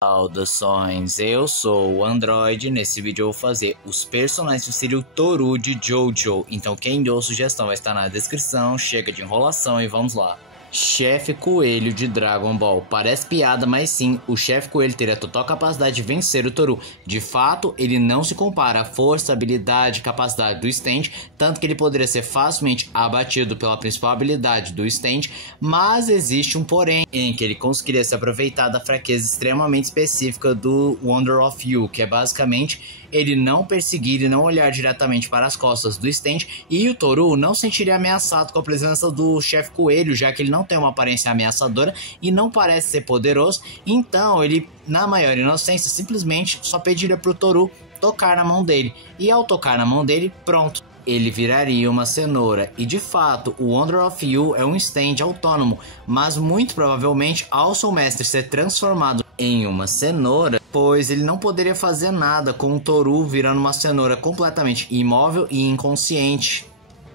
Saudações, eu sou o Android. Nesse vídeo eu vou fazer os personagens do estilo Toru de JoJo. Então quem deu a sugestão vai estar na descrição. Chega de enrolação e vamos lá. Chefe Coelho de Dragon Ball. Parece piada, mas sim, o Chefe Coelho teria total capacidade de vencer o Toru. De fato, ele não se compara à força, habilidade e capacidade do Stand, tanto que ele poderia ser facilmente abatido pela principal habilidade do Stand, mas existe um porém, em que ele conseguiria se aproveitar da fraqueza extremamente específica do Wonder of You, que é basicamente ele não perseguir e não olhar diretamente para as costas do Stand, e o Toru não se sentiria ameaçado com a presença do Chefe Coelho, já que ele não tem uma aparência ameaçadora e não parece ser poderoso. Então ele, na maior inocência, simplesmente só pediria para o Toru tocar na mão dele, e ao tocar na mão dele, pronto, ele viraria uma cenoura. E de fato, o Wonder of You é um stand autônomo, mas muito provavelmente ao seu mestre ser transformado em uma cenoura, pois ele não poderia fazer nada com o Toru virando uma cenoura completamente imóvel e inconsciente.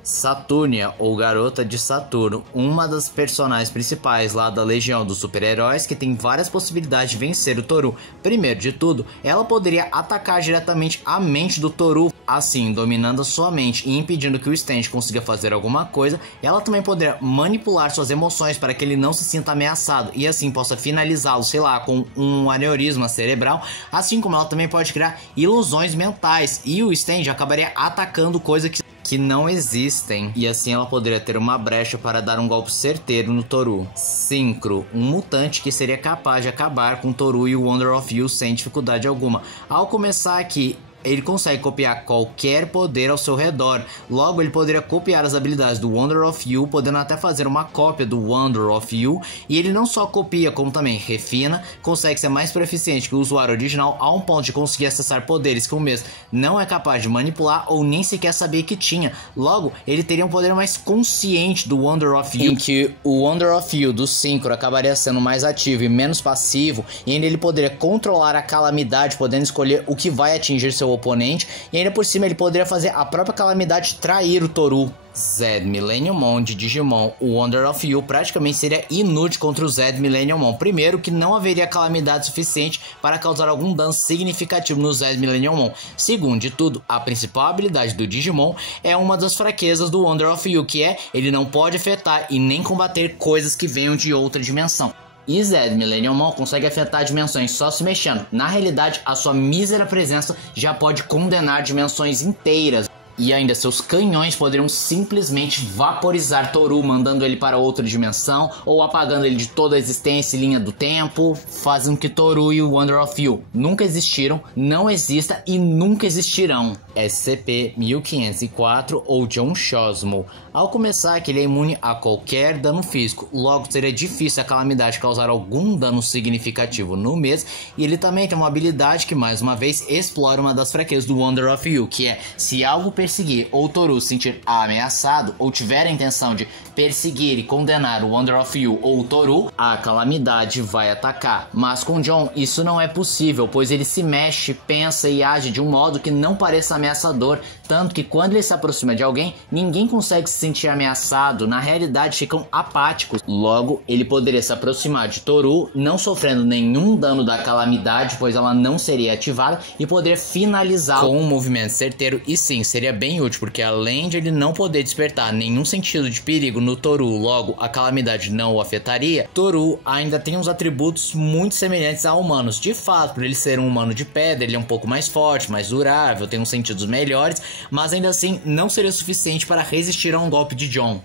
Saturnia, ou Garota de Saturno, uma das personagens principais lá da Legião dos Super-Heróis, que tem várias possibilidades de vencer o Toru. Primeiro de tudo, ela poderia atacar diretamente a mente do Toru, assim, dominando a sua mente e impedindo que o Stand consiga fazer alguma coisa. Ela também poderia manipular suas emoções para que ele não se sinta ameaçado e assim possa finalizá-lo, sei lá, com um aneurisma cerebral, assim como ela também pode criar ilusões mentais e o Stand acabaria atacando coisas que não existem, e assim ela poderia ter uma brecha para dar um golpe certeiro no Toru. Synchro, um mutante que seria capaz de acabar com o Toru e o Wonder of You sem dificuldade alguma. Ao começar aqui, ele consegue copiar qualquer poder ao seu redor. Logo, ele poderia copiar as habilidades do Wonder of You, podendo até fazer uma cópia do Wonder of You. E ele não só copia, como também refina, consegue ser mais proficiente que o usuário original, a um ponto de conseguir acessar poderes que o mesmo não é capaz de manipular ou nem sequer saber que tinha. Logo, ele teria um poder mais consciente do Wonder of You, em que o Wonder of You do Synchro acabaria sendo mais ativo e menos passivo, e ainda ele poderia controlar a calamidade, podendo escolher o que vai atingir seu oponente, e ainda por cima ele poderia fazer a própria calamidade trair o Toru. Zed Millenniumon de Digimon, o Wonder of You praticamente seria inútil contra o Zed Millenniumon. Primeiro, que não haveria calamidade suficiente para causar algum dano significativo no Zed Millenniumon. Segundo de tudo, a principal habilidade do Digimon é uma das fraquezas do Wonder of You, que é ele não pode afetar e nem combater coisas que venham de outra dimensão. E Zed Millenniumon consegue afetar dimensões só se mexendo. Na realidade, a sua mísera presença já pode condenar dimensões inteiras. E ainda seus canhões poderiam simplesmente vaporizar Toru, mandando ele para outra dimensão ou apagando ele de toda a existência e linha do tempo, fazendo que Toru e o Wonder of You nunca existiram, não exista e nunca existirão. SCP-1504 ou John Chosmo. Ao começar que ele é imune a qualquer dano físico, logo seria difícil a calamidade causar algum dano significativo no mês, e ele também tem uma habilidade que mais uma vez explora uma das fraquezas do Wonder of You, que é se algo perseguir ou Toru se sentir ameaçado ou tiver a intenção de perseguir e condenar o Wonder of You ou o Toru, a calamidade vai atacar. Mas com John isso não é possível, pois ele se mexe, pensa e age de um modo que não pareça ameaçador, tanto que quando ele se aproxima de alguém, ninguém consegue se sentir ameaçado, na realidade ficam apáticos. Logo, ele poderia se aproximar de Toru, não sofrendo nenhum dano da calamidade, pois ela não seria ativada, e poderia finalizar com um movimento certeiro, e sim, seria bem útil, porque além de ele não poder despertar nenhum sentido de perigo no Toru, logo a calamidade não o afetaria, Toru ainda tem uns atributos muito semelhantes a humanos. De fato, por ele ser um humano de pedra, ele é um pouco mais forte, mais durável, tem uns sentidos melhores, mas ainda assim não seria suficiente para resistir a um golpe de John.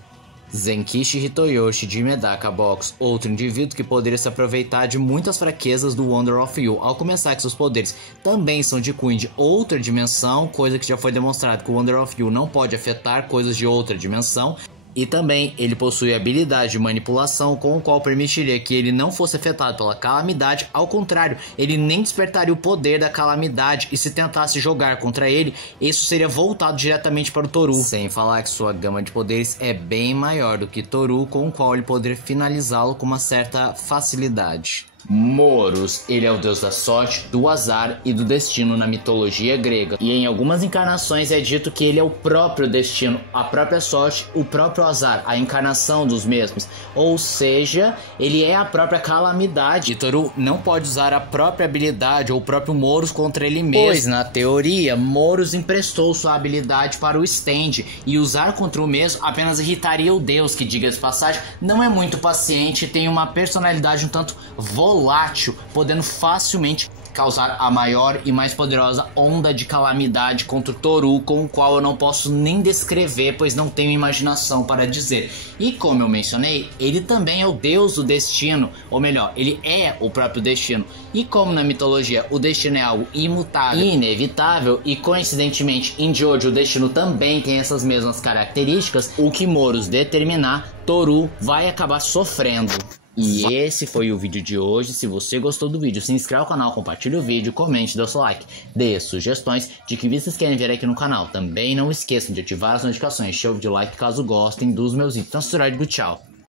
Zenkichi Hitoyoshi de Medaka Box, outro indivíduo que poderia se aproveitar de muitas fraquezas do Wonder of You, ao começar que seus poderes também são de Queen de outra dimensão, coisa que já foi demonstrado que o Wonder of You não pode afetar coisas de outra dimensão. E também ele possui habilidade de manipulação, com o qual permitiria que ele não fosse afetado pela calamidade. Ao contrário, ele nem despertaria o poder da calamidade, e se tentasse jogar contra ele, isso seria voltado diretamente para o Toru. Sem falar que sua gama de poderes é bem maior do que Toru, com o qual ele poderia finalizá-lo com uma certa facilidade. Moros, ele é o deus da sorte, do azar e do destino na mitologia grega. E em algumas encarnações é dito que ele é o próprio destino, a própria sorte, o próprio azar, a encarnação dos mesmos. Ou seja, ele é a própria calamidade. E Toru não pode usar a própria habilidade ou o próprio Moros contra ele mesmo. Pois, na teoria, Moros emprestou sua habilidade para o stand, e usar contra o mesmo apenas irritaria o deus, que, diga-se de passagem, não é muito paciente e tem uma personalidade um tanto volátil, podendo facilmente causar a maior e mais poderosa onda de calamidade contra o Toru, com o qual eu não posso nem descrever, pois não tenho imaginação para dizer. E como eu mencionei, ele também é o deus do destino, ou melhor, ele é o próprio destino. E como na mitologia o destino é algo imutável e inevitável, e coincidentemente em Jojo o destino também tem essas mesmas características, o que Moros determinar, Toru vai acabar sofrendo. E esse foi o vídeo de hoje. Se você gostou do vídeo, se inscreva no canal, compartilhe o vídeo, comente, dê o seu like, dê sugestões de que vídeos vocês querem ver aqui no canal. Também não esqueçam de ativar as notificações, show de like caso gostem dos meus vídeos. Então, tchau.